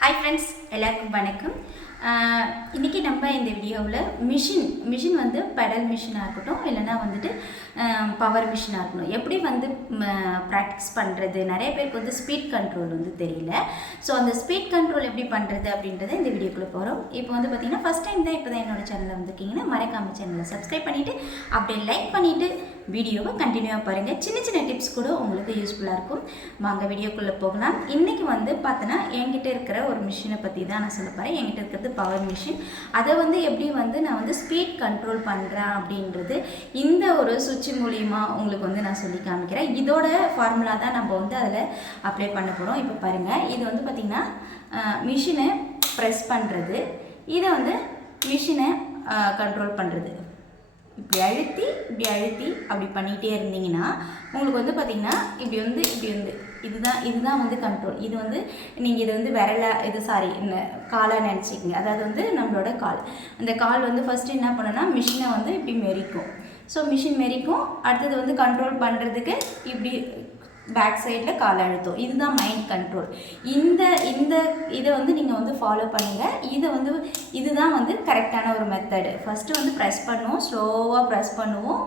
Hi friends, எல்லாருக்கும் வணக்கம். இன்றைக்கி நம்ம இந்த வீடியோவில் மிஷின் வந்து பெடல் மிஷினாக இருக்கட்டும், இல்லைனா வந்துட்டு பவர் மிஷினாக இருக்கட்டும், எப்படி வந்து ப்ராக்டிஸ் பண்ணுறது. நிறைய பேருக்கு வந்து ஸ்பீட் கண்ட்ரோல் வந்து தெரியல. ஸோ அந்த ஸ்பீட் கண்ட்ரோல் எப்படி பண்ணுறது அப்படின்றத இந்த வீடியோக்குள்ளே போகிறோம். இப்போ வந்து பார்த்திங்கன்னா ஃபஸ்ட் டைம் தான் இப்போ தான் என்னோடய சேனலில் வந்துருக்கீங்கன்னா மறக்காமல் சேனலை சப்ஸ்கிரைப் பண்ணிவிட்டு அப்படியே லைக் பண்ணிவிட்டு வீடியோவை கண்டினியூவாக பாருங்கள். சின்ன சின்ன டிப்ஸ் கூட உங்களுக்கு யூஸ்ஃபுல்லாக இருக்கும். வாங்க வீடியோக்குள்ளே போகலாம். இன்றைக்கி வந்து பார்த்தோன்னா என்கிட்ட இருக்கிற ஒரு மிஷினை பற்றி தான் நான் சொல்ல போகிறேன். என்கிட்ட இருக்கிறது பவர் மிஷின். அதை வந்து எப்படி வந்து நான் வந்து ஸ்பீட் கண்ட்ரோல் பண்ணுறேன் அப்படின்றது இந்த ஒரு சுவிட்ச் மூலியமாக உங்களுக்கு வந்து நான் சொல்லி காமிக்கிறேன். இதோட ஃபார்முலா தான் நம்ம வந்து அதில் அப்ளை பண்ண போகிறோம். இப்போ பாருங்கள், இது வந்து பார்த்திங்கன்னா மிஷினை ப்ரெஸ் பண்ணுறது, இதை வந்து மிஷினை கண்ட்ரோல் பண்ணுறது. இப்படி அழுத்தி அப்படி பண்ணிகிட்டே இருந்தீங்கன்னா உங்களுக்கு வந்து பார்த்திங்கன்னா இப்படி வந்து இதுதான் வந்து கண்ட்ரோல். இது வந்து நீங்கள் இதை வந்து காலாக நினச்சிக்கிங்க. அதாவது வந்து நம்மளோட கால், அந்த கால் வந்து ஃபஸ்ட்டு என்ன பண்ணுன்னா மிஷினை வந்து இப்படி மெரிக்கும். So machine மெரிக்கும். அடுத்தது வந்து கண்ட்ரோல் பண்ணுறதுக்கு இப்படி பேக் சைடில் கால் அழுத்தம். இதுதான் மைண்ட் கண்ட்ரோல். இதை வந்து நீங்கள் வந்து ஃபாலோ பண்ணுங்கள். இதுதான் வந்து கரெக்டான ஒரு மெத்தடு. ஃபஸ்ட்டு வந்து ப்ரெஸ் பண்ணுவோம், ஸ்லோவாக ப்ரெஸ் பண்ணுவோம்.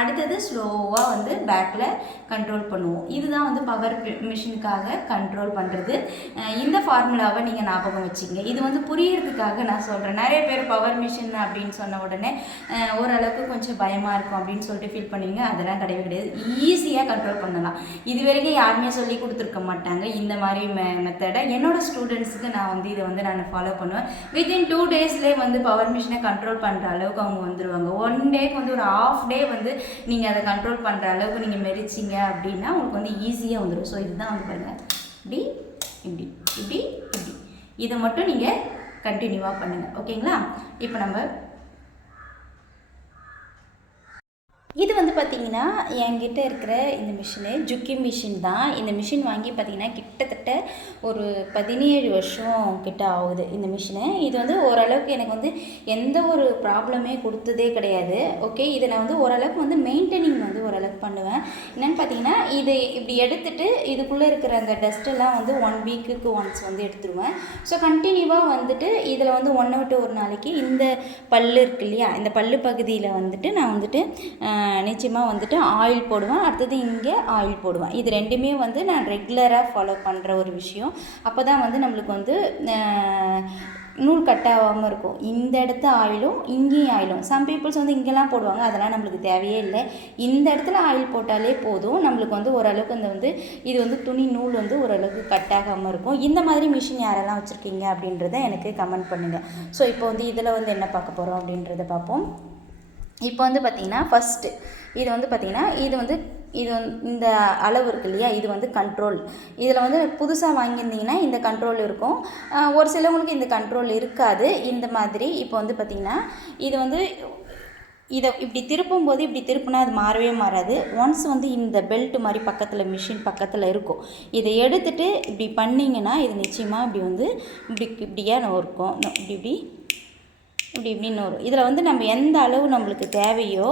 அடுத்தது ஸ்லோவாக வந்து பேக்கில் கண்ட்ரோல் பண்ணுவோம். இதுதான் வந்து பவர் மிஷினுக்காக கண்ட்ரோல் பண்ணுறது. இந்த ஃபார்முலாவை நீங்கள் ஞாபகம் வச்சுங்க. இது வந்து புரியறதுக்காக நான் சொல்கிறேன். நிறைய பேர் பவர் மிஷின் அப்படின்னு சொன்ன உடனே ஓரளவுக்கு கொஞ்சம் பயமாக இருக்கும் அப்படின்னு சொல்லிட்டு ஃபீல் பண்ணுவீங்க. அதெல்லாம் கிடையாது. ஈஸியாக கண்ட்ரோல் பண்ணலாம். இது வரைக்கும் யாருமே சொல்லி கொடுத்துருக்க மாட்டாங்க இந்த மாதிரி மெத்தடை. என்னோடய ஸ்டூடெண்ட்ஸுக்கு நான் வந்து இதை வந்து நான் ஃபாலோ பண்ணுவேன். வித்தின் 2 டேஸ்லேயே வந்து பவர் மிஷினை கண்ட்ரோல் பண்ணுற அளவுக்கு அவங்க வந்துடுவாங்க. 1 டேக்கு வந்து ஒரு ½ டே வந்து நீங்கள் அதை கண்ட்ரோல் பண்ணுற அளவுக்கு நீங்கள் மெரிச்சிங்க அப்படின்னா உங்களுக்கு வந்து ஈஸியாக வந்துடும். ஸோ இதுதான் வந்து பாருங்கள், இப்படி இதை மட்டும் நீங்கள் கண்டினியூவாக பண்ணுங்கள். ஓகேங்களா? இப்போ நம்ம இது வந்து பார்த்திங்கன்னா என்கிட்ட இருக்கிற இந்த மிஷினு ஜுக்கி மிஷின் தான். இந்த மிஷின் வாங்கி பார்த்திங்கன்னா கிட்டத்தட்ட ஒரு 17 வருஷம் கிட்ட ஆகுது இந்த மிஷினு. இது வந்து ஓரளவுக்கு எனக்கு வந்து எந்த ஒரு ப்ராப்ளமே கொடுத்ததே கிடையாது. ஓகே, இதை நான் வந்து ஓரளவுக்கு வந்து மெயின்டைனிங் வந்து ஓரளவுக்கு பண்ணுவேன். என்னென்னு பார்த்திங்கன்னா இது இப்படி எடுத்துகிட்டு இதுக்குள்ளே இருக்கிற அந்த டஸ்ட்டெல்லாம் வந்து 1 வீக்குக்கு ஒன்ஸ் வந்து எடுத்துருவேன். ஸோ கண்டினியூவாக வந்துட்டு இதில் வந்து 1 விட்டு ஒரு நாளைக்கு இந்த பல்லு இருக்கு இல்லையா, இந்த பல்லு பகுதியில் வந்துட்டு நான் வந்துட்டு நிச்சயமாக வந்துட்டு ஆயில் போடுவேன். அடுத்தது இங்கே ஆயில் போடுவேன். இது ரெண்டுமே வந்து நான் ரெகுலராக ஃபாலோ பண்ணுற ஒரு விஷயம். அப்போ தான் வந்து நம்மளுக்கு வந்து நூல் கட்டாகாமல் இருக்கும். இந்த இடத்த ஆயிலும் இங்கேயும் ஆயிலும். சம் பீப்புள்ஸ் வந்து இங்கெல்லாம் போடுவாங்க, அதெல்லாம் நம்மளுக்கு தேவையே இல்லை. இந்த இடத்துல ஆயில் போட்டாலே போதும். நம்மளுக்கு வந்து ஓரளவுக்கு இது வந்து துணி நூல் வந்து ஓரளவுக்கு கட்டாகாமல் இருக்கும். இந்த மாதிரி மிஷின் யாரெல்லாம் வச்சுருக்கீங்க அப்படின்றத எனக்கு கமெண்ட் பண்ணுங்கள். ஸோ இப்போ வந்து இதில் வந்து என்ன பார்க்க போகிறோம் அப்படின்றத பார்ப்போம். இப்போ வந்து பார்த்திங்கன்னா ஃபஸ்ட்டு இது வந்து பார்த்திங்கன்னா இந்த அளவு இருக்கு இல்லையா, இது வந்து கண்ட்ரோல். இதில் வந்து புதுசாக வாங்கியிருந்தீங்கன்னா இந்த கண்ட்ரோல் இருக்கும். ஒரு சிலவங்களுக்கு இந்த கண்ட்ரோல் இருக்காது. இந்த மாதிரி இப்போ வந்து பார்த்திங்கன்னா இதை இப்படி திருப்பும்போது இப்படி திருப்புனா அது மாறவே மாறாது. ஒன்ஸ் வந்து இந்த பெல்ட் மாதிரி பக்கத்தில் மிஷின் பக்கத்தில் இருக்கும். இதை எடுத்துகிட்டு இப்படி பண்ணிங்கன்னா இது நிச்சயமாக இப்படி வந்து இப்படியாக இருக்கும். இப்படின்னு வரும். இதில் வந்து நம்ம எந்த அளவு நம்மளுக்கு தேவையோ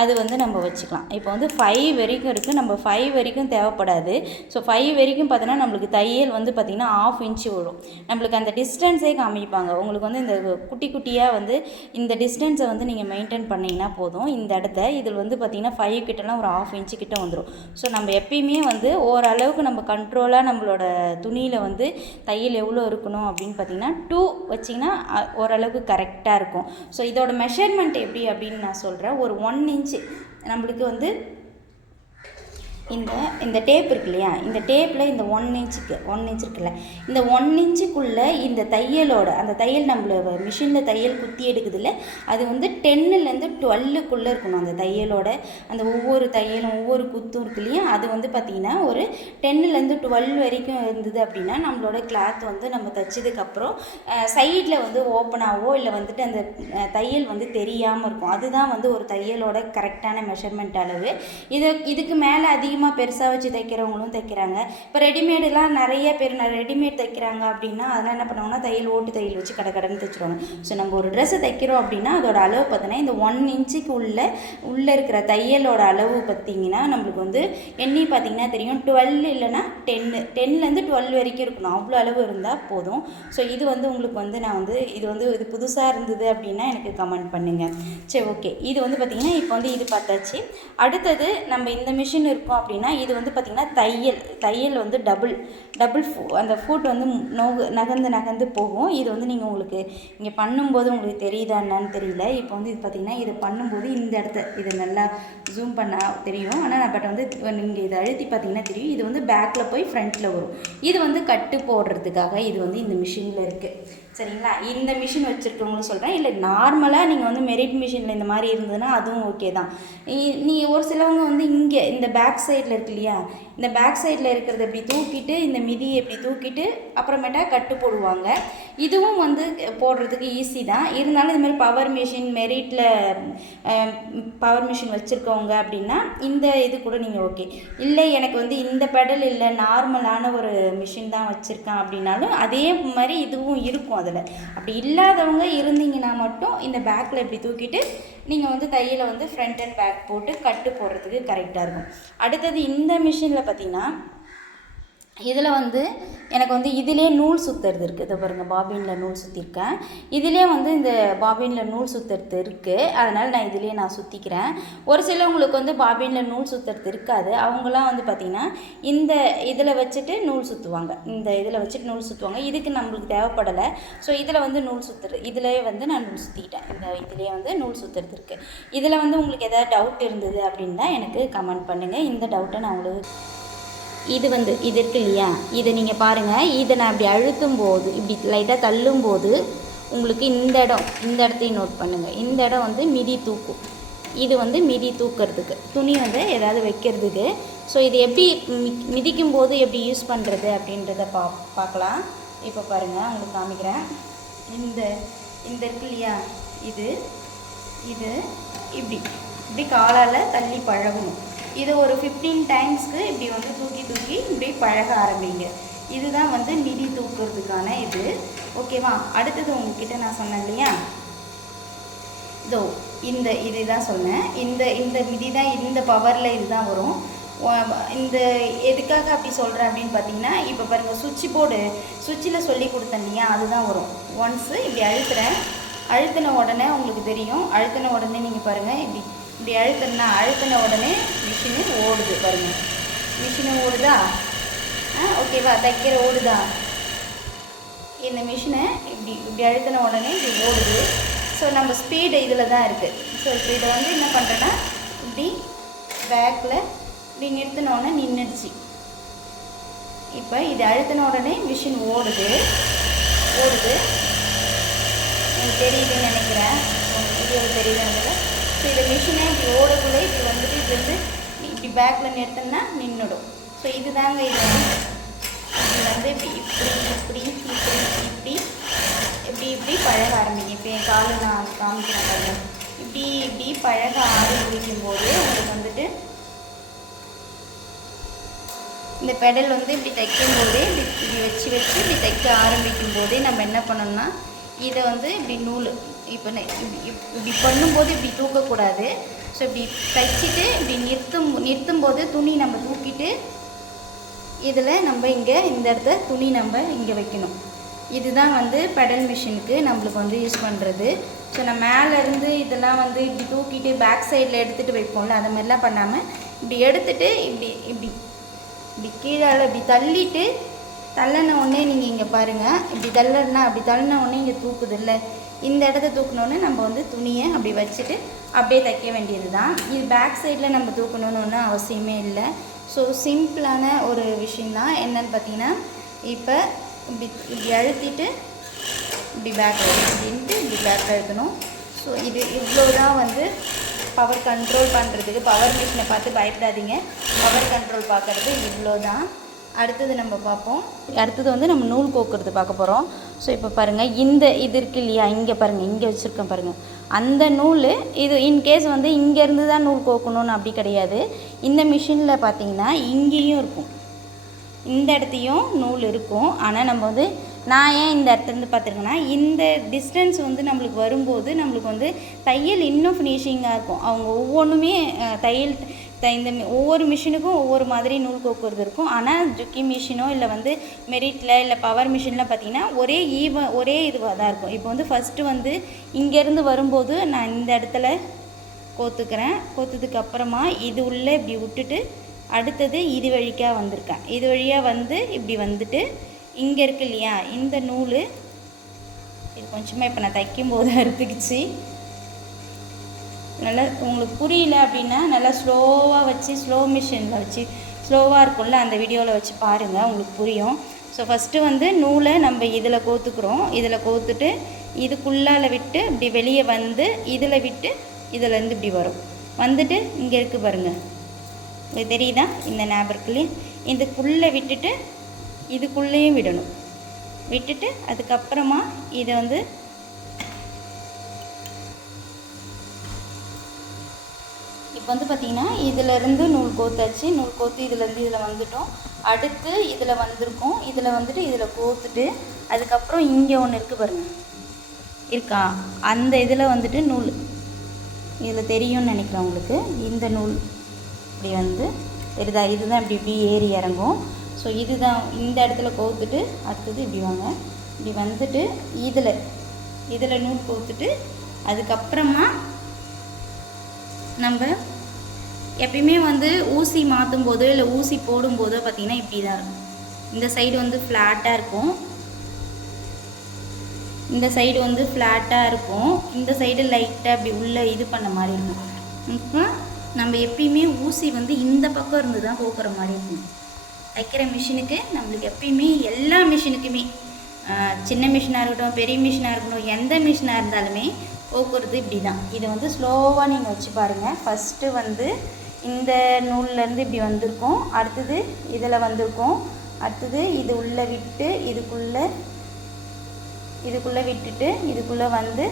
அது வந்து நம்ம வச்சுக்கலாம். இப்போ வந்து 5 வரைக்கும் இருக்குது. நம்ம 5 வரைக்கும் தேவைப்படாது. ஸோ 5 வரைக்கும் பார்த்தோன்னா நம்மளுக்கு தையல் வந்து பார்த்திங்கன்னா ½ இன்ச்சு வரும். நம்மளுக்கு அந்த டிஸ்டன்ஸே காமிப்பாங்க. உங்களுக்கு வந்து இந்த குட்டியாக வந்து இந்த டிஸ்டன்ஸை வந்து நீங்கள் மெயின்டைன் பண்ணிங்கன்னா போதும். இந்த இடத்த இதில் வந்து பார்த்திங்கன்னா 5 கிட்டலாம் ஒரு ½ இன்ச்சு கிட்ட வந்துடும். ஸோ நம்ம எப்பயுமே வந்து ஓரளவுக்கு நம்ம கண்ட்ரோலாக நம்மளோட துணியில் வந்து தையல் எவ்வளோ இருக்கணும் அப்படின்னு பார்த்திங்கன்னா 2 வச்சிங்கன்னா ஓரளவுக்கு கரெக்டாக இருக்கும். ஸோ இதோட மெஷர்மெண்ட் எப்படி அப்படின்னு நான் சொல்கிறேன். ஒரு 1 இன்ச்சு நம்மளுக்கு வந்து இந்த டேப் இருக்கு இல்லையா, இந்த டேப்பில் இந்த 1 இன்ச் இருக்குல்ல, இந்த 1 இன்ச்சுக்குள்ளே இந்த தையலோட அந்த தையல் நம்மள மிஷினில் தையல் குத்தி எடுக்குதுல்ல, அது வந்து 10லேருந்து 12க்குள்ளே இருக்கணும். அந்த தையலோட அந்த ஒவ்வொரு தையலும் ஒவ்வொரு குத்தும் இருக்கு இல்லையா, அது வந்து பார்த்திங்கன்னா ஒரு 10லேருந்து 12 வரைக்கும் இருந்தது அப்படின்னா நம்மளோட கிளாத் வந்து நம்ம தைச்சதுக்கப்புறம் சைடில் வந்து ஓப்பனாகவோ இல்லை வந்துட்டு அந்த தையல் வந்து தெரியாமல் இருக்கும். அதுதான் வந்து ஒரு தையலோட கரெக்டான மெஷர்மெண்ட் அளவு. இதுக்கு மேலே அதிகமாக கொஞ்சமாக பெருசாக வச்சு தைக்கிறவங்களும் தைக்கிறாங்க. இப்போ ரெடிமேடெலாம் நிறைய பேர் ரெடிமேட் தைக்கிறாங்க அப்படின்னா அதெல்லாம் என்ன பண்ணுவாங்கன்னா தையல் ஓட்டு தையல் வச்சு கடன்னு தைச்சிருவாங்க. ஸோ நம்ம ஒரு ட்ரெஸ்ஸை தைக்கிறோம் அப்படின்னா அதோட அளவு பார்த்தீங்கன்னா இந்த 1 இன்ச்சுக்கு உள்ளே இருக்கிற தையலோட அளவு பார்த்திங்கன்னா நம்மளுக்கு வந்து எண்ணி பார்த்திங்கன்னா தெரியும் 12 இல்லைன்னா 10லேருந்து 12 வரைக்கும் இருக்கணும். அவ்வளோ அளவு இருந்தால் போதும். ஸோ இது வந்து உங்களுக்கு வந்து நான் வந்து இது புதுசாக இருந்தது அப்படின்னா எனக்கு கமெண்ட் பண்ணுங்கள். சரி, ஓகே. இது வந்து பார்த்திங்கன்னா இப்போ வந்து இது பார்த்தாச்சு. அடுத்தது நம்ம இந்த மிஷின் இருக்கும் அப்படின்னா இது வந்து பார்த்திங்கன்னா தையல் வந்து டபுள் அந்த ஃபுட் வந்து நகர்ந்து போகும். இது வந்து நீங்கள் உங்களுக்கு இங்கே பண்ணும்போது உங்களுக்கு தெரியுதா என்னன்னு தெரியல. இப்போ வந்து இது பார்த்திங்கன்னா இது பண்ணும்போது இந்த இதை நல்லா ஜூம் பண்ணால் தெரியும். ஆனால் பட் வந்து நீங்கள் இதை அழுத்தி பார்த்திங்கன்னா தெரியும். இது வந்து பேக்கில் போய் ஃப்ரண்ட்டில் வரும். இது வந்து கட்டு போடுறதுக்காக இது வந்து இந்த மிஷினில் இருக்குது. சரிங்களா? இந்த மிஷின் வச்சுருக்கவங்களும் சொல்கிறேன். இல்லை நார்மலாக நீங்கள் வந்து மெரிட் மிஷினில் இந்த மாதிரி இருந்ததுன்னா அதுவும் ஓகே தான். நீ ஒரு சிலவங்க வந்து இங்கே இந்த பேக் சைடில் இருக்கு இல்லையா, இந்த பேக் சைடில் இருக்கிறத இப்படி தூக்கிட்டு இந்த மிதியை இப்படி தூக்கிட்டு அப்புறமேட்டா கட்டு போடுவாங்க. இதுவும் வந்து போடுறதுக்கு ஈஸி தான். இருந்தாலும் இது மாதிரி பவர் மிஷின் வச்சுருக்கவங்க அப்படின்னா இந்த இது கூட நீங்கள் ஓகே. இல்லை எனக்கு வந்து இந்த பெடல் இல்லை நார்மலான ஒரு மிஷின் தான் வச்சுருக்கேன் அப்படின்னாலும் அதே மாதிரி இதுவும் இருக்கும். அதில் அப்படி இல்லாதவங்க இருந்தீங்கன்னா மட்டும் இந்த பேக்கில் இப்படி தூக்கிட்டு நீங்கள் வந்து தையலை வந்து ஃப்ரண்ட் அண்ட் பேக் போட்டு கட்டு போடுறதுக்கு கரெக்டாக இருக்கும். அடுத்தது இந்த மிஷினில் பார்த்திங்கன்னா இதில் வந்து எனக்கு வந்து இதிலே நூல் சுற்றுறது இருக்குது. இதை பாருங்கள், பாபினில் நூல் சுற்றிருக்கேன். இதிலே வந்து இந்த பாபினில் நூல் சுற்றுறது இருக்குது. அதனால் நான் இதிலே சுற்றிக்கிறேன். ஒரு சிலவங்களுக்கு வந்து பாபினில் நூல் சுற்றுறது இருக்காது. அவங்களாம் வந்து பார்த்திங்கன்னா இந்த இதில் வச்சுட்டு நூல் சுற்றுவாங்க. இதுக்கு நம்மளுக்கு தேவைப்படலை. ஸோ இதில் வந்து நூல் சுற்றுறது இதிலே வந்து நான் நூல் சுற்றிக்கிட்டேன். இதிலே வந்து நூல் சுற்றுறது இருக்குது. இதில் வந்து உங்களுக்கு எதாவது டவுட் இருந்தது அப்படின்னா எனக்கு கமெண்ட் பண்ணுங்கள். இந்த டவுட்டை நான் உங்களுக்கு இது இருக்கு இல்லையா, இதை நீங்கள் பாருங்கள். இதை நான் அப்படி அழுத்தும் போது இப்படி லைட்டாக தள்ளும்போது உங்களுக்கு இந்த இடத்தையும் நோட் பண்ணுங்கள். இந்த இடம் வந்து மிதி தூக்கும். இது வந்து மிதி தூக்கிறதுக்கு துணி வந்து ஏதாவது வைக்கிறதுக்கு. ஸோ இது எப்படி மிதிக்கும் போது எப்படி யூஸ் பண்ணுறது அப்படின்றத பார்க்கலாம். இப்போ பாருங்கள், உங்களுக்கு காமிக்கிறேன். இந்த இருக்கு இல்லையா, இது இப்படி காலால் தள்ளி பழகணும். இது ஒரு 15 டைம்ஸ்க்கு இப்படி வந்து தூக்கி இப்படி பழக ஆரம்பிங்க. இதுதான் வந்து மிதி தூக்குறதுக்கான இது. ஓகேவா? அடுத்தது உங்ககிட்ட நான் சொன்னேன் இல்லையா, இதுதான் சொன்னேன். இந்த மிதி தான் இந்த பவரில் இதுதான் வரும். இந்த எதுக்காக அப்படி சொல்கிறேன் அப்படின்னு பார்த்தீங்கன்னா, இப்போ பாருங்கள், சுவிட்சில் சொல்லி கொடுத்தேன் இல்லையா, அதுதான் வரும். ஒன்ஸு இப்படி அழுத்தின உடனே உங்களுக்கு தெரியும். அழுத்தின உடனே நீங்கள் பாருங்கள், இப்படி அழுத்தின உடனே மிஷினு ஓடுது. பாருங்கள், மிஷினு ஓடுதா? ஓகேவா? தைக்கிற ஓடுதா? இந்த மிஷினை இப்படி அழுத்தின உடனே இப்படி ஓடுது. ஸோ நம்ம ஸ்பீடு இதில் தான் இருக்குது. ஸோ இப்போ இதை வந்து என்ன பண்ணுறேன்னா இப்படி பேக்கில் இப்படி நிறுத்தினோடனே நின்றுடுச்சு. இப்போ இது அழுத்தின உடனே மிஷின் ஓடுது. எனக்கு தெரியுதுன்னு நினைக்கிறேன். வீடியோவில் தெரியுதுன்னு. ஸோ இதை மிஷினை இப்படி ஓடக்குள்ளே இப்படி வந்துட்டு இது வந்து இப்படி பேக்கில் நிறுத்தினா நின்றுடும். ஸோ இதுதாங்க. இது வந்து இப்படி பழக ஆரம்பிங்க. இப்போ என் காலை நான் காமிக்கிறேன் பாருங்க. இப்படி பழக ஆரம்பிக்கும் போது உங்களுக்கு வந்துட்டு இந்த பெடல் வந்து இப்படி தைக்கும் போதே இப்படி வச்சு இப்படி தைக்க ஆரம்பிக்கும் போதே நம்ம என்ன பண்ணோம்னா இதை வந்து இப்படி நூல் இப்போ இப்படி பண்ணும்போது இப்படி தூக்கக்கூடாது. ஸோ இப்படி தைச்சிட்டு இப்படி நிறுத்தும் போது துணி நம்ம தூக்கிட்டு இதில் நம்ம இங்கே இந்த இடத்த துணி நம்ம இங்கே வைக்கணும். இதுதான் வந்து பெடல் மிஷினுக்கு நம்மளுக்கு வந்து யூஸ் பண்ணுறது. ஸோ நான் மேலேருந்து இதெல்லாம் வந்து இப்படி தூக்கிட்டு பேக் சைடில் எடுத்துகிட்டு வைப்போம்ல, அது மாதிரிலாம் பண்ணாமல் இப்படி எடுத்துகிட்டு இப்படி கீழே இப்படி தள்ளிட்டு தள்ளின உடனே நீங்கள் இங்கே பாருங்கள், இப்படி தள்ளின உடனே இங்கே தூக்குது இல்லை, இந்த இடத்த தூக்கினோன்னே நம்ம வந்து துணியை அப்படி வச்சுட்டு அப்படியே தைக்க வேண்டியது தான். இது பேக் சைடில் நம்ம தூக்கணுன்னு ஒன்றும் அவசியமே இல்லை. ஸோ சிம்பிளான ஒரு விஷயந்தான். என்னன்னு பார்த்தீங்கன்னா, இப்போ இப்படி அழுத்திட்டு இப்படி பேக் அழுத்தணும். ஸோ இது இவ்வளோ தான் வந்து பவர் கண்ட்ரோல் பண்ணுறதுக்கு. பவர் மிஷினை பார்த்து பயப்படாதீங்க, பவர் கண்ட்ரோல் பார்க்குறது இவ்வளோ தான். அடுத்தது நம்ம பார்ப்போம். அடுத்தது வந்து நம்ம நூல் கோக்குறது பார்க்க போகிறோம். ஸோ இப்போ பாருங்கள், இது இருக்கு இல்லையா, இங்கே பாருங்கள், இங்கே வச்சுருக்கேன் பாருங்கள். அந்த நூல் இது இன்கேஸ் வந்து இங்கேருந்து தான் நூல் கோக்கணும்னு அப்படி கிடையாது. இந்த மிஷினில் பார்த்திங்கன்னா இங்கேயும் இருக்கும், இந்த இடத்தையும் நூல் இருக்கும். ஆனால் நம்ம வந்து நான் ஏன் இந்த இடத்துலேருந்து பார்த்துருக்கேன்னா, இந்த டிஸ்டன்ஸ் வந்து நம்மளுக்கு வரும்போது நம்மளுக்கு வந்து தையல் இன்னும் ஃபினிஷிங்காக இருக்கும். அவங்க ஒவ்வொன்றுமே தையல் இந்த ஒவ்வொரு மிஷினுக்கும் ஒவ்வொரு மாதிரி நூல் கோக்குறது இருக்கும். ஆனால் ஜுக்கி மிஷினோ இல்லை வந்து மெரிட்டில் இல்லை பவர் மிஷினில் பார்த்திங்கன்னா ஒரே இதுவாக தான் இருக்கும். இப்போ வந்து ஃபஸ்ட்டு வந்து இங்கேருந்து வரும்போது நான் இந்த இடத்துல கோத்துக்கிறேன். கோத்ததுக்கு அப்புறமா இது உள்ளே இப்படி விட்டுட்டு அடுத்தது இது வழிக்காக வந்திருக்கேன். இது வழியாக வந்து இப்படி வந்துட்டு இங்கே இருக்கு இல்லையா, இந்த நூல் இது கொஞ்சமாக இப்போ நான் தைக்கும்போது அறுத்துக்குச்சு. நல்லா உங்களுக்கு புரியல அப்படின்னா நல்லா ஸ்லோவாக வச்சு ஸ்லோ மிஷினில் வச்சு ஸ்லோவாக இருக்கும்ல அந்த வீடியோவில் வச்சு பாருங்கள், உங்களுக்கு புரியும். ஸோ ஃபஸ்ட்டு வந்து நூலை நம்ம இதில் கோத்துக்கிறோம். இதில் கோத்துட்டு இதுக்குள்ளால் விட்டு இப்படி வெளியே வந்து இதில் விட்டு இதிலேருந்து இப்படி வரும். வந்துட்டு இங்கே இருக்குது பாருங்கள், உங்களுக்கு தெரியுதா, இந்த ஞாபகத்துலேயே இதுக்குள்ளே விட்டுட்டு இதுக்குள்ளேயும் விடணும். விட்டுட்டு அதுக்கப்புறமா இதை வந்து இப்போ வந்து பார்த்திங்கன்னா இதிலேருந்து நூல் கோத்தாச்சு. நூல் கோத்து இதிலேருந்து இதில் வந்துட்டோம். அடுத்து இதில் வந்திருக்கோம். இதில் வந்துட்டு இதில் கோத்துட்டு அதுக்கப்புறம் இங்கே ஒன்று இருக்குது பாருங்கள், இருக்கா, அந்த இதில் வந்துட்டு நூல் இதில் தெரியும்னு நினைக்கிறேன் உங்களுக்கு. இந்த நூல் இப்படி வந்து தெரியுதா, இதுதான் இப்படி இப்படி ஏறி இறங்கும். ஸோ இதுதான் இந்த இடத்துல கோத்துட்டு அடுத்தது இப்படி வாங்க, இப்படி வந்துட்டு இதில் நூல் கோத்துட்டு அதுக்கப்புறமா நம்ம எப்பயுமே வந்து ஊசி மாற்றும் போதோ இல்லை ஊசி போடும்போதோ பார்த்திங்கன்னா இப்படி தான் இருக்கும். இந்த சைடு வந்து ஃப்ளாட்டாக இருக்கும், இந்த சைடு வந்து ஃப்ளாட்டாக இருக்கும், இந்த சைடு லைட்டாக அப்படி உள்ளே இது பண்ண மாதிரி இருக்கும். இப்போ நம்ம எப்பயுமே ஊசி வந்து இந்த பக்கம் இருந்து தான் கோக்குற மாதிரி இருக்கும். தைக்கிற மிஷினுக்கு நம்மளுக்கு எப்பயுமே எல்லா மிஷினுக்குமே சின்ன மிஷினாக இருக்கட்டும் பெரிய மிஷினாக இருக்கட்டும் எந்த மிஷினாக இருந்தாலுமே கோக்குறது இப்படி தான். இதை வந்து ஸ்லோவாக நீங்கள் வச்சு பாருங்கள். ஃபஸ்ட்டு வந்து இந்த நூல்லேருந்து இப்படி வந்திருக்கோம், அடுத்தது இதில் வந்திருக்கோம், அடுத்தது இது உள்ளே விட்டு இதுக்குள்ளே விட்டுட்டு இதுக்குள்ளே வந்து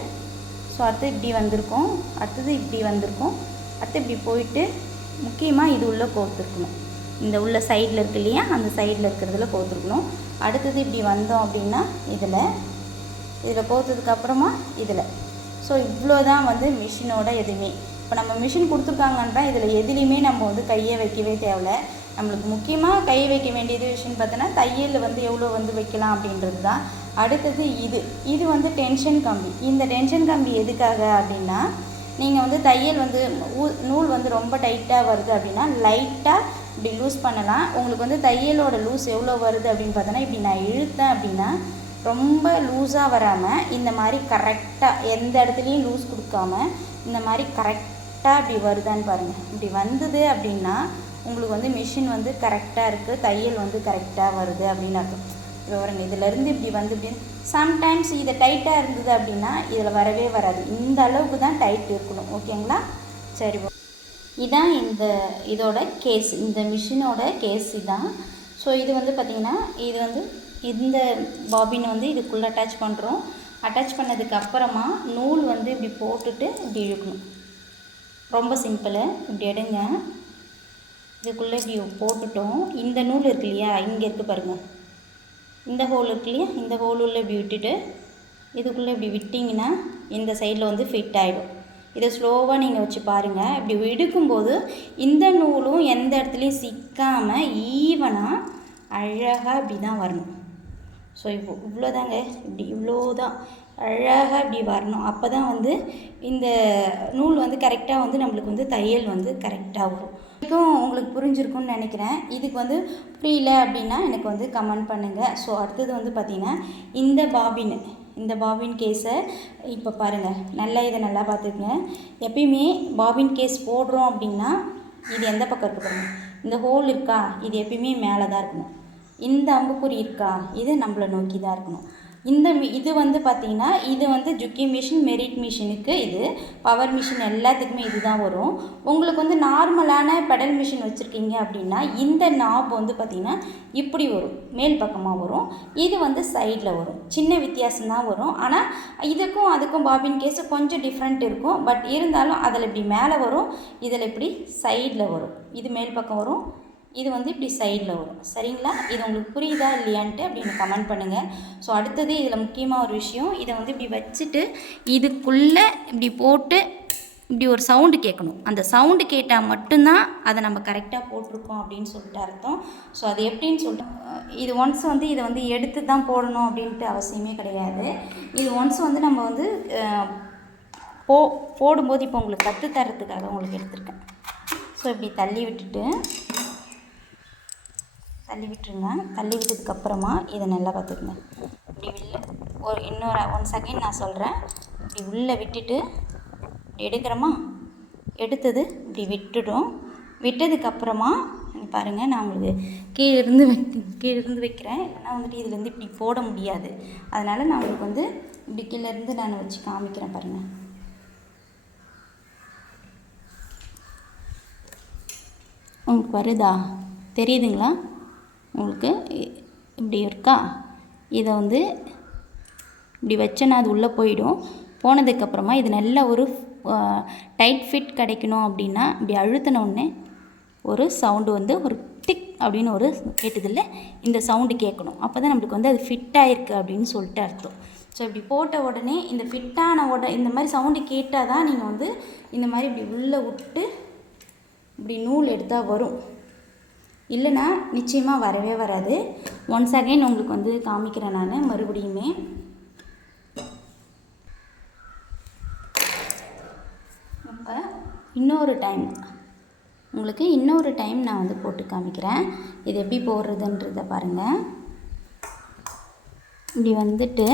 ஸோ அடுத்து இப்படி வந்திருக்கோம், அடுத்தது இப்படி வந்திருக்கோம், அடுத்து இப்படி போயிட்டு முக்கியமாக இது உள்ளே கோர்த்துருக்கணும். இந்த உள்ள சைடில் இருக்கு இல்லையா, அந்த சைடில் இருக்கிறதுல கோர்த்துருக்கணும். அடுத்தது இப்படி வந்தோம் அப்படின்னா இதில் கோர்த்ததுக்கப்புறமா இதில். ஸோ இவ்வளோ தான் வந்து மிஷினோட எதுவுமே. இப்போ நம்ம மிஷின் கொடுத்துருக்காங்கன்றா இதில் எதுலேயுமே நம்ம வந்து கையை வைக்கவே தேவையில்ல. நம்மளுக்கு முக்கியமாக கை வைக்க வேண்டியது விஷயம் பார்த்தோன்னா தையல் வந்து எவ்வளோ வந்து வைக்கலாம் அப்படின்றது தான். அடுத்தது இது வந்து டென்ஷன் கம்பி. இந்த டென்ஷன் கம்பி எதுக்காக அப்படின்னா, நீங்கள் வந்து தையல் வந்து நூல் வந்து ரொம்ப டைட்டாக வருது அப்படின்னா லைட்டாக இப்படி லூஸ் பண்ணலாம். உங்களுக்கு வந்து தையலோட லூஸ் எவ்வளோ வருது அப்படின்னு பார்த்தோன்னா, இப்படி நான் இழுத்தேன் அப்படின்னா ரொம்ப லூஸாக வராமல் இந்த மாதிரி கரெக்டாக எந்த இடத்துலையும் லூஸ் கொடுக்காம இந்த மாதிரி கரெக்டாக இப்படி வருதான்னு பாருங்கள். இப்படி வந்தது அப்படின்னா உங்களுக்கு வந்து மிஷின் வந்து கரெக்டாக இருக்குது, தையல் வந்து கரெக்டாக வருது அப்படின்னு அர்த்தம். விவரங்க இதிலேருந்து இப்படி வந்து இப்படின்னு சம்டைம்ஸ் இதை டைட்டாக இருந்தது அப்படின்னா இதில் வரவே வராது. இந்த அளவுக்கு தான் டைட் இருக்கணும். ஓகேங்களா? சரி, இதான் இதோட கேஸ், இந்த மிஷினோட கேஸ் இதான். ஸோ இது வந்து பார்த்திங்கன்னா இது வந்து இந்த பாபினை வந்து இதுக்குள்ளே அட்டாச் பண்ணுறோம். அட்டாச் பண்ணதுக்கு அப்புறமா நூல் வந்து இப்படி போட்டுட்டு இப்படி இழுக்கணும். ரொம்ப சிம்பிளு. இப்படி எடுங்க, இதுக்குள்ளே இப்படி போட்டுட்டோம். இந்த நூல் இருக்கு இல்லையா, இங்கே இருக்குது பாருங்கள், இந்த ஹோல் இருக்கு இல்லையா, இந்த ஹோல் உள்ள இப்படி விட்டுட்டு இதுக்குள்ளே இப்படி விட்டிங்கன்னா இந்த சைடில் வந்து ஃபிட் ஆகிடும். இதை ஸ்லோவாக நீங்கள் வச்சு பாருங்கள். இப்படி இடுக்கும்போது இந்த நூலும் எந்த இடத்துலையும் சிக்காமல் ஈவனாக அழகாக இப்படி தான் வரணும். ஸோ இவ்வளோதாங்க, இப்படி இவ்வளோதான் அழகாக இப்படி வரணும். அப்போ தான் வந்து இந்த நூல் வந்து கரெக்டாக வந்து நம்மளுக்கு வந்து தையல் வந்து கரெக்டாக வரும். இதுக்கும் உங்களுக்கு புரிஞ்சிருக்கும்னு நினைக்கிறேன். இதுக்கு வந்து புரியல அப்படின்னா எனக்கு வந்து கமெண்ட் பண்ணுங்கள். ஸோ அடுத்தது வந்து பார்த்திங்கன்னா இந்த பாபின் கேஸை இப்போ பாருங்கள், இதை நல்லா பார்த்துக்குங்க. எப்பயுமே பாபின் கேஸ் போடுறோம் அப்படின்னா இது எந்த பக்கம் இருக்குது பாருங்கள், இந்த ஹோல் இருக்கா, இது எப்பயுமே மேலே தான் இருக்கணும். இந்த அம்புக்குறி இருக்கா, இது நம்மளை நோக்கி தான் இருக்கணும். இது வந்து பார்த்திங்கன்னா இது வந்து ஜுக்கி மிஷின், மெரிட் மிஷினுக்கு, இது பவர் மிஷின் எல்லாத்துக்குமே இது தான் வரும். உங்களுக்கு வந்து நார்மலான பெடல் மிஷின் வச்சுருக்கீங்க அப்படின்னா இந்த நாப் வந்து பார்த்திங்கன்னா இப்படி வரும், மேல் பக்கமாக வரும். இது வந்து சைடில் வரும். சின்ன வித்தியாசம்தான் வரும். ஆனால் இதுக்கும் அதுக்கும் பாபின் கேஸு கொஞ்சம் டிஃப்ரெண்ட் இருக்கும். பட் இருந்தாலும் அதில் இப்படி மேலே வரும், இதில் இப்படி சைடில் வரும். இது மேல் பக்கம் வரும், இது வந்து இப்படி சைடில் வரும். சரிங்களா? இது உங்களுக்கு புரியுதா இல்லையான்ட்டு அப்படின்னு கமெண்ட் பண்ணுங்கள். ஸோ அடுத்தது இதில் முக்கியமாக ஒரு விஷயம், இதை வந்து இப்படி வச்சுட்டு இதுக்குள்ளே இப்படி போட்டு இப்படி ஒரு சவுண்டு கேட்கணும். அந்த சவுண்டு கேட்டால் மட்டும்தான் அதை நம்ம கரெக்டாக போட்டிருக்கோம் அப்படின்னு சொல்லிட்டு அர்த்தம். ஸோ அது எப்படின்னு சொல்லிட்டு இது ஒன்ஸ் வந்து இதை வந்து எடுத்து தான் போடணும் அப்படின்ட்டு அவசியமே கிடையாது. இது ஒன்ஸ் வந்து நம்ம வந்து போடும்போது இப்போ உங்களுக்கு கற்றுத்தரத்துக்காக உங்களுக்கு எடுத்துருக்கேன். ஸோ இப்படி தள்ளி விட்டுருங்க. தள்ளி விட்டதுக்கப்புறமா இதை நல்லா பார்த்துக்குங்க. இப்படி இன்னொரு 1 செகண்ட் நான் சொல்கிறேன். இப்படி உள்ளே விட்டுட்டு இப்படி எடுக்கிறோமா, எடுத்தது இப்படி விட்டதுக்கப்புறமா பாருங்கள், நான் உங்களுக்கு கீழேருந்து வைக்கிறேன். இல்லைன்னா வந்துட்டு இதுலேருந்து இப்படி போட முடியாது. அதனால் நான் உங்களுக்கு வந்து இப்படி கீழேருந்து நான் வச்சு காமிக்கிறேன் பாருங்கள். உங்களுக்கு வருதா, தெரியுதுங்களா? உங்களுக்கு இப்படி இருக்கா? இதை வந்து இப்படி வச்சேன்னா அது உள்ளே போனதுக்கப்புறமா இது நல்ல ஒரு டைட் ஃபிட் கிடைக்கணும் அப்படின்னா இப்படி அழுத்தினோடனே ஒரு சவுண்டு வந்து ஒரு டிக் அப்படின்னு ஒரு கேட்டதில்லை, இந்த சவுண்டு கேட்கணும். அப்போ தான் நம்மளுக்கு வந்து அது ஃபிட் ஆகிருக்கு அப்படின்னு சொல்லிட்டு அர்த்தம். ஸோ இப்படி போட்ட உடனே இந்த ஃபிட்டான இந்த மாதிரி சவுண்டு கேட்டால் தான் நீங்கள் வந்து இந்த மாதிரி இப்படி உள்ளே விட்டு இப்படி நூல் எடுத்தால் வரும். இல்லைன்னா நிச்சயமாக வரவே வராது. ஒன்ஸ் அகைன் உங்களுக்கு வந்து காமிக்கிறேன் நான் மறுபடியுமே. இப்போ இன்னொரு டைம் நான் வந்து போட்டு காமிக்கிறேன். இது எப்படி போடுறதுன்றதை பாருங்கள். இப்படி வந்துட்டு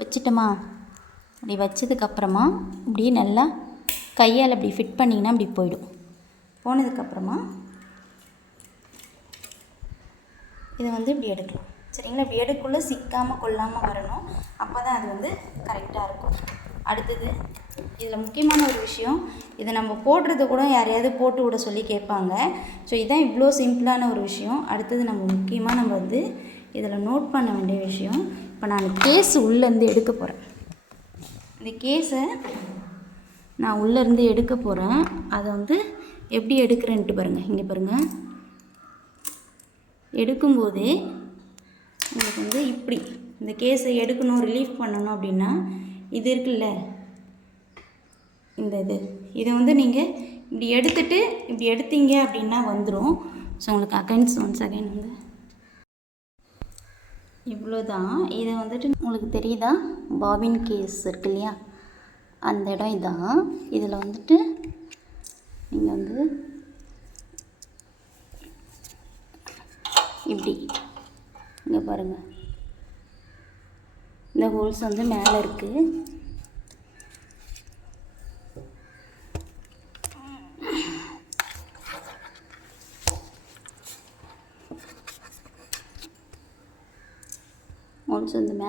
வச்சுட்டோமா, இப்படி வச்சதுக்கப்புறமா இப்படி நல்லா கையால் இப்படி ஃபிட் பண்ணிங்கன்னா இப்படி போனதுக்கப்புறமா இதை வந்து இப்படி எடுக்கலாம். சரிங்களா? இப்படி எடுக்குள்ளே சிக்காமல் கொள்ளாமல் வரணும். அப்போ தான் அது வந்து கரெக்டாக இருக்கும். அடுத்தது இதில் முக்கியமான ஒரு விஷயம், இதை நம்ம போடுறது கூட யாரையாவது போட்டு விட சொல்லி கேட்பாங்க. ஸோ இதுதான் இவ்வளோ சிம்பிளான ஒரு விஷயம். அடுத்தது நம்ம வந்து இதில் நோட் பண்ண வேண்டிய விஷயம், இப்போ நான் கேஸ் உள்ளேருந்து எடுக்க போகிறேன். இந்த கேஸை நான் உள்ளேருந்து எடுக்க போகிறேன். அதை வந்து எப்படி எடுக்கிறேன்ட்டு பாருங்கள். இங்கே பாருங்கள், எடுக்கும்போதே உங்களுக்கு வந்து இப்படி இந்த கேஸை எடுக்கணும், ரிலீஃப் பண்ணணும் அப்படின்னா இது இருக்குல்ல, இதை வந்து நீங்கள் இப்படி எடுத்தீங்க அப்படின்னா வந்துடும். ஸோ உங்களுக்கு ஒன்ஸ் அகைன் வந்து இவ்வளோ தான். இதை வந்துட்டு உங்களுக்கு தெரியுதா, பாபின் கேஸ் இருக்கு இல்லையா, அந்த இடம் இதான். இதில் வந்துட்டு நீங்கள் வந்து இப்படி இங்கே பாருங்கள், இந்த ஹோல்ஸ் வந்து மேலே இருக்குது. ஹோல்ஸ் வந்து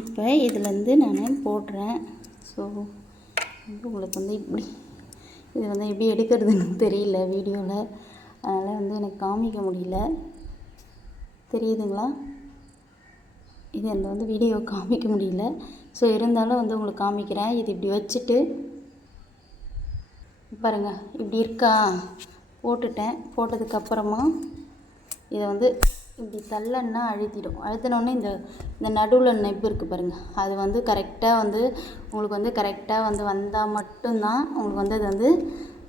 இப்போ இதுலேருந்து நான் போடுறேன். ஸோ உங்களுக்கு வந்து இப்படி இது வந்து எப்படி எடுக்கிறதுன்னு தெரியல வீடியோவில், அதனால் வந்து எனக்கு காமிக்க முடியல. தெரியுதுங்களா? இது எனக்கு வந்து வீடியோ காமிக்க முடியல. ஸோ இருந்தாலும் வந்து உங்களுக்கு காமிக்கிறேன். இது இப்படி வச்சுட்டு பாருங்கள், இப்படி இருக்கா, போட்டதுக்கப்புறமா இதை வந்து இப்படி தள்ளன்னா அழுத்தினோடனே இந்த நடுவில் நெப் இருக்குது பாருங்கள், அது வந்து உங்களுக்கு வந்து கரெக்டாக வந்து வந்தால் மட்டும்தான் உங்களுக்கு வந்து அது வந்து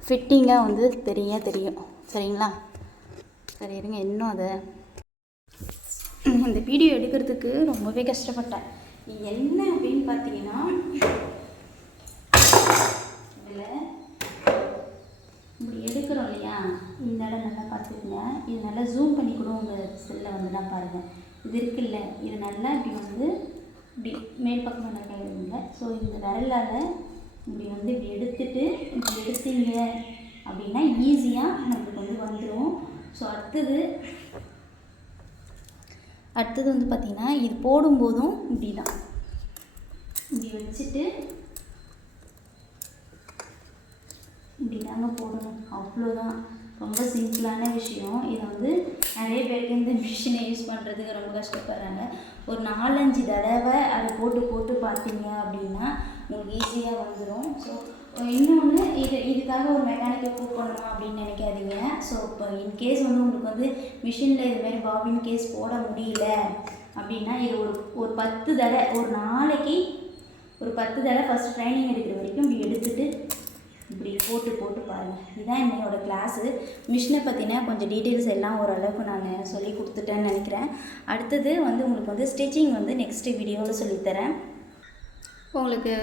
ஃபிட்டிங்காக வந்து தெரியும். சரிங்களா? சரி இருங்க, இன்னும் இந்த வீடியோ எடுக்கிறதுக்கு ரொம்பவே கஷ்டப்பட்டேன். என்ன அப்படின்னு பார்த்தீங்கன்னா, இதில் இப்படி எடுக்கிறோம் இல்லையா, இந்த இடம் நல்லா பார்த்துக்குங்க. இது நல்லா ஜூம் பண்ணி கூட உங்கள் செல்லில் வந்துனா பாருங்கள். இது இருக்குல்ல, இது நல்லா இப்படி வந்து இப்படி மேல் பக்கம் நல்லா கைவிடுங்க. ஸோ இந்த விரலால் இப்படி வந்து இப்படி எடுத்தீங்க அப்படின்னா ஈஸியாக நம்மளுக்கு வந்து வந்துடும். ஸோ அடுத்தது வந்து பார்த்திங்கன்னா இது போடும்போதும் இப்படி தான், இப்படி வச்சுட்டு இப்படி தாங்க போடணும், அவ்வளோதான். ரொம்ப சிம்பிளான விஷயம். இதை வந்து நிறைய பேருக்கு இந்த மிஷினை யூஸ் பண்ணுறதுக்கு ரொம்ப கஷ்டப்படுறாங்க. ஒரு 4-5 தடவை அதை போட்டு பார்த்தீங்க அப்படின்னா உங்களுக்கு ஈஸியாக வந்துடும். ஸோ இன்னொன்று, இதுக்காக ஒரு மெக்கானிக்கை கூப்பிடணுமா அப்படின்னு நினைக்காதீங்க. ஸோ இப்போ இன்கேஸ் வந்து உங்களுக்கு வந்து மிஷினில் இதுமாரி பாபின் கேஸ் போட முடியல அப்படின்னா இது ஒரு 10 தடவை, ஒரு நாளைக்கு ஒரு 10 தடவை ஃபஸ்ட் ட்ரைனிங் எடுக்கிற வரைக்கும் இப்படி எடுத்துகிட்டு இப்படி போட்டு பாருங்கள். இதுதான் என்னோட கிளாஸு. மிஷினை பற்றின கொஞ்சம் டீட்டெயில்ஸ் எல்லாம் ஓரளவுக்கு நான் சொல்லி கொடுத்துட்டேன்னு நினைக்கிறேன். அடுத்தது வந்து உங்களுக்கு வந்து ஸ்டிச்சிங் வந்து நெக்ஸ்ட்டு வீடியோவில் சொல்லித்தரேன். உங்களுக்கு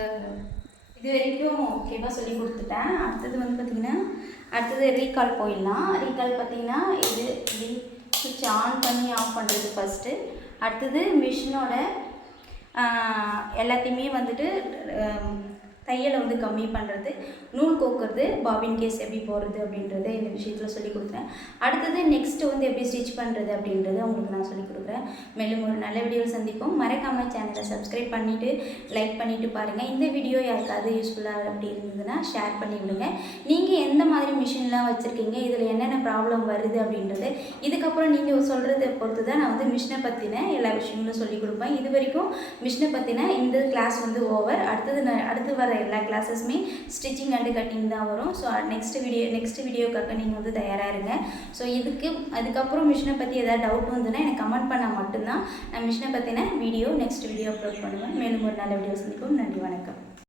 இது வரைக்கும் ஓகேவா சொல்லி கொடுத்துட்டேன். அடுத்தது வந்து பார்த்திங்கன்னா அடுத்தது ரீகால் போயிடலாம். ரீகால் பார்த்திங்கன்னா இது இப்படி சுவிட்ச் ஆன் பண்ணி ஆஃப் பண்ணுறது ஃபஸ்ட்டு. அடுத்தது மிஷினோட எல்லாத்தையுமே வந்துட்டு தையலை வந்து கம்மி பண்ணுறது, நூல் கோக்குறது, பாபின் கேஸ் எப்படி போடுறது அப்படின்றத இந்த விஷயத்தில் சொல்லி கொடுக்குறேன். அடுத்தது நெக்ஸ்ட்டு வந்து எப்படி ஸ்டிச் பண்ணுறது அப்படின்றத உங்களுக்கு நான் சொல்லிக் கொடுக்குறேன். மேலும் ஒரு நல்ல வீடியோவில் சந்திப்போம். மறக்காமல் சேனலை சப்ஸ்கிரைப் பண்ணிவிட்டு லைக் பண்ணிவிட்டு பாருங்கள். இந்த வீடியோ யாருக்காவது யூஸ்ஃபுல்லாக அப்படி இருந்ததுன்னா ஷேர் பண்ணி விடுங்க. நீங்கள் எந்த மாதிரி மிஷின்லாம் வச்சுருக்கீங்க, இதில் என்னென்ன ப்ராப்ளம் வருது அப்படின்றது இதுக்கப்புறம் நீங்கள் சொல்கிறத பொறுத்து தான் நான் வந்து மிஷினை பற்றின எல்லா விஷயங்களும் சொல்லிக் கொடுப்பேன். இது வரைக்கும் மிஷினை பற்றின இந்த கிளாஸ் வந்து ஓவர். அடுத்து வர எல்லா கிளாஸஸுமே ஸ்டிச்சிங் அண்டு கட்டிங் தான் வரும். ஸோ நெக்ஸ்ட் வீடியோக்காக நீங்கள் வந்து தயாராக இருங்க. ஸோ அதுக்கப்புறம் மிஷினை பற்றி ஏதாவது டவுட் வந்துன்னா எனக்கு கமெண்ட் பண்ணால் மட்டும்தான் நான் மிஷினை பற்றின நெக்ஸ்ட் வீடியோ அப்லோட் பண்ணுவேன். மேலும் ஒரு நல்ல வீடியோ சந்திப்போம். நன்றி, வணக்கம்.